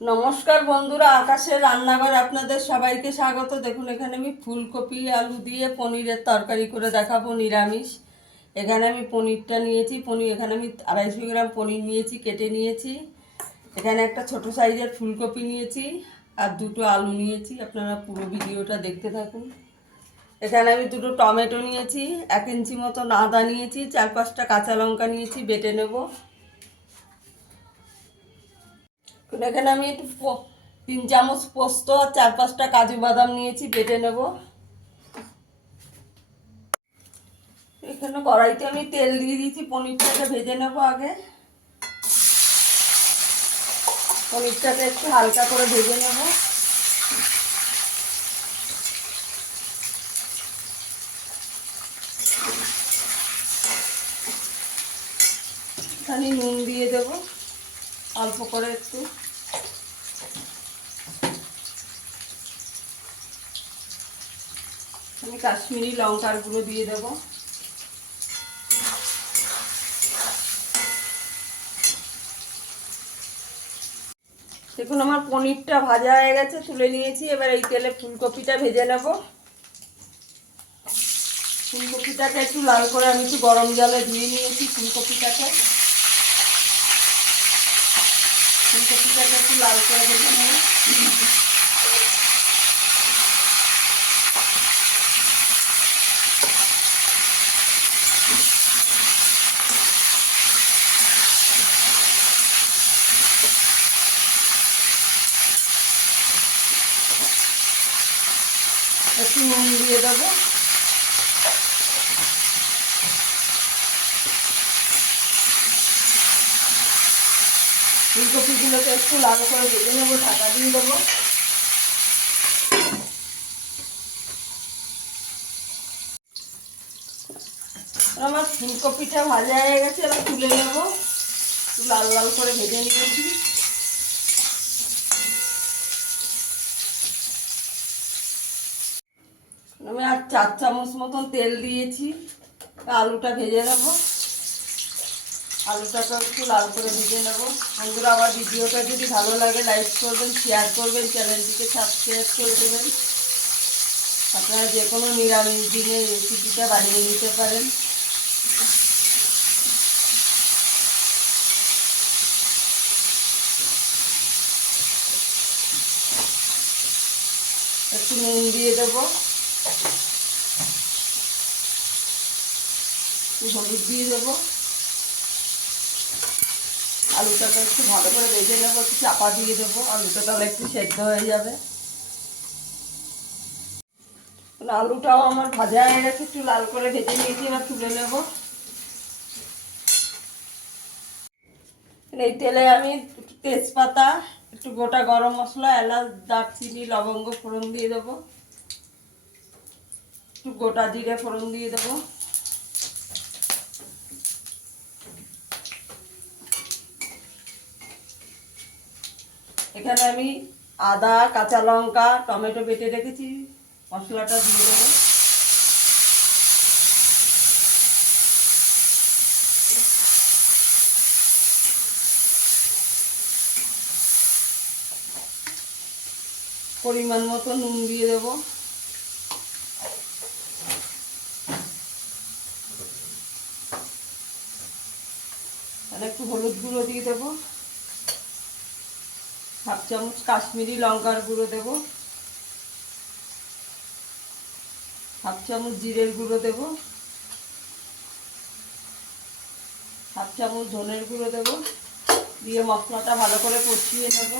নমস্কার বন্ধুরা, আকাশের রান্নাঘরে আপনাদের সবাইকে স্বাগত। দেখুন, এখানে আমি ফুলকপি আলু দিয়ে পনিরের তরকারি করে দেখাবো, নিরামিষ। এখানে আমি পনিরটা নিয়েছি, এখানে আমি 250 গ্রাম পনির নিয়েছি, কেটে নিয়েছি। এখানে একটা ছোট সাইজের ফুলকপি নিয়েছি আর দুটো আলু নিয়েছি। আপনারা পুরো ভিডিওটা দেখতে থাকুন। এখানে আমি দুটো টমেটো নিয়েছি, 1 ইঞ্চি মতো আদা নিয়েছি, 4-5টা কাঁচা লঙ্কা নিয়েছি, বেটে নেব। এখানে আমি একটু 3 চামচ পোস্ত আর 4-5টা কাজু বাদাম নিয়েছি, বেটে নেব। এখানে কড়াইতে আমি তেল দিয়ে দিয়েছি, পনিরটাকে ভেজে নেব। আগে পনিরটাকে একটু হালকা করে ভেজে নেব। এখানে নুন দিয়ে দেব অল্প করে একটু। আমি কাশ্মীরি লঙ্কার গুঁড়ো দিয়ে দেব। দেখুন, আমার পনিরটা ভাজা হয়ে গেছে, তুলে নিয়েছি। এবার এই তেলে ফুলকপিটা ভেজে নেব। ফুলকপিটাকে একটু লাল করে আমি একটু গরম জলে ধুয়ে নিয়েছি। ফুলকপিটাকে একটু লাল করে ভেজে নেব। একটু নুন দিয়ে দেবো। ফুলকপিগুলোকে একটু লাল করে ভেজে নেবো, ঢাকা দিয়ে দেবো। আমার ফুলকপিটা ভাজা হয়ে গেছে, এবার তুলে নেবো। একটু লাল লাল করে ভেজে নিয়েছি। আমি আর 4 চামচ মতন তেল দিয়েছি। আলুটা ভেজে নেবো। আলুটাকে একটু লাল করে ভেজে নেবো। বন্ধুরা, আমার ভিডিওটা যদি ভালো লাগে লাইক করবেন, শেয়ার করবেন, চ্যানেলটিকে সাবস্ক্রাইব করে দেবেন। আপনারা যে কোনো নিরামিষ দিনে রেসিপিটা বানিয়ে নিতে পারেন। একটু নুন দিয়ে দেবো, একটু হলুদ দিয়ে দেবো। আলুটাকে একটু ভালো করে ভেজে নেবো, একটু চাপা দিয়ে দেবো। আলুটা তাহলে একটু সেদ্ধ হয়ে যাবে। আলুটাও আমার ভাজা হয়ে গেছে, একটু লাল করে ভেজে নিয়েছি। এবার তুলে নেব। এই তেলে আমি তেজপাতা, একটু গোটা গরম মশলা, এলাচ, দারচিনি, লবঙ্গ ফোড়ন দিয়ে দেবো। একটু গোটা জিরে ফোড়ন দিয়ে দেবো। এখানে আমি আদা, কাঁচা লঙ্কা, টমেটো বেটে রেখেছি, মশলাটা দিয়ে দেবো। পরিমাণ মতো নুন দিয়ে দেবো। আর একটু হলুদ গুঁড়ো দিয়ে দেবো। 1/2 চামচ কাশ্মীরি লঙ্কার গুঁড়ো দেবো। 1/2 চামচ জিরের গুঁড়ো দেবো। 1/2 চামচ ধনের গুঁড়ো দেবো। দিয়ে মশলাটা ভালো করে কষিয়ে নেব।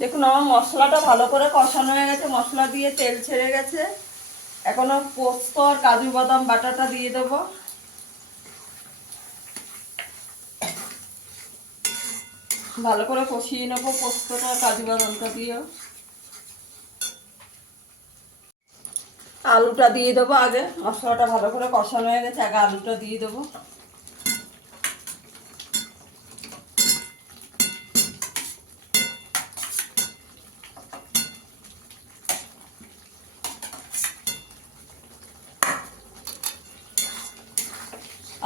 দেখুন, আমার মশলাটা ভালো করে কষানো হয়ে গেছে, মশলা দিয়ে তেল ছেড়ে গেছে। এখনো পোস্ত আর কাজু বাদাম বাটাটা দিয়ে দেবো। ভালো করে কষিয়ে নেবো পোস্তটা কাজু বাদামটা দিয়েও। আলুটা দিয়ে দেবো। আগে মশলাটা ভালো করে কষানো হয়ে গেছে, আগে আলুটা দিয়ে দেবো।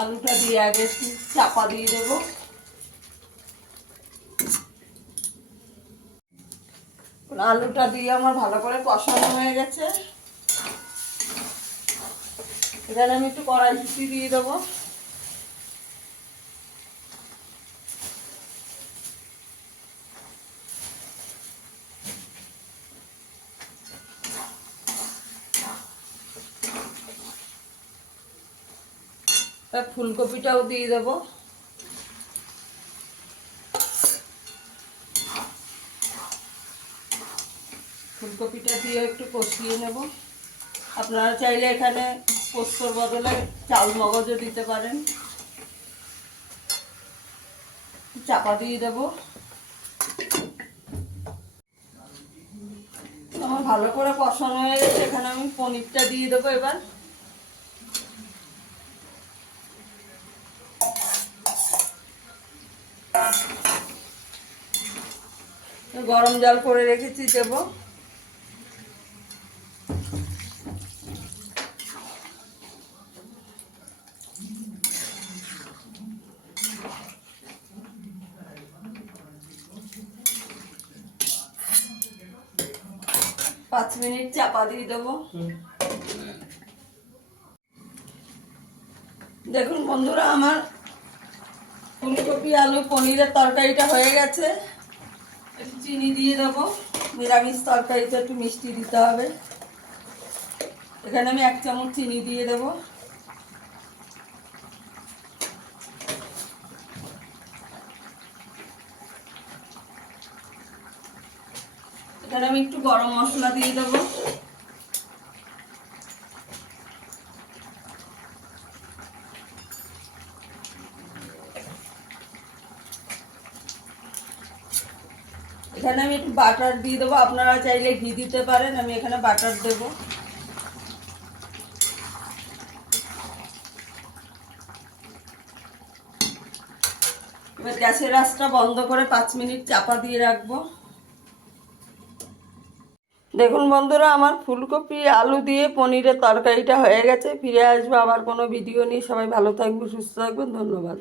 আলুটা দিয়ে আগে একটু চাপা দিয়ে দেবো। আলুটা দিয়ে আমার ভালো করে কষানো হয়ে গেছে। এখানে আমি একটু কড়াইশুঁটি দিয়ে দেবো। ফুলকপিটাও দিয়ে দেবো। ফুলকপিটা দিয়ে একটু কষিয়ে নেব। আপনারা চাইলে এখানে পোস্তর বদলে চাল মগজও দিতে পারেন। চাপা দিয়ে দেবো। আমার ভালো করে কষানো হয়ে গেছে, এখানে আমি পনিরটা দিয়ে দেবো। এবার গরম জল করে রেখেছি, দেবো। পাঁচ মিনিট চাপা দিয়ে দেবো। দেখুন বন্ধুরা, আমার ফুলকপি আলু পনিরের তরকারিটা হয়ে গেছে। একটু চিনি দিয়ে দেবো। নিরামিষ তরকারিতে একটু মিষ্টি দিতে হবে। এখানে আমি 1 চামচ চিনি দিয়ে দেবো। এখানে আমি একটু গরম মশলা দিয়ে দেবো। এখানে আমি একটু বাটার দিয়ে দেবো। আপনারা চাইলে ঘি দিতে পারেন, আমি এখানে বাটার দেবো। এবার গ্যাসের আঁচটা বন্ধ করে 5 মিনিট চাপা দিয়ে রাখবো। দেখুন বন্ধুরা, আমার ফুলকপি আলু দিয়ে পনিরের তরকারিটা হয়ে গেছে। ফিরে আসবো আবার কোনো ভিডিও নিয়ে। সবাই ভালো থাকবেন, সুস্থ থাকবেন। ধন্যবাদ।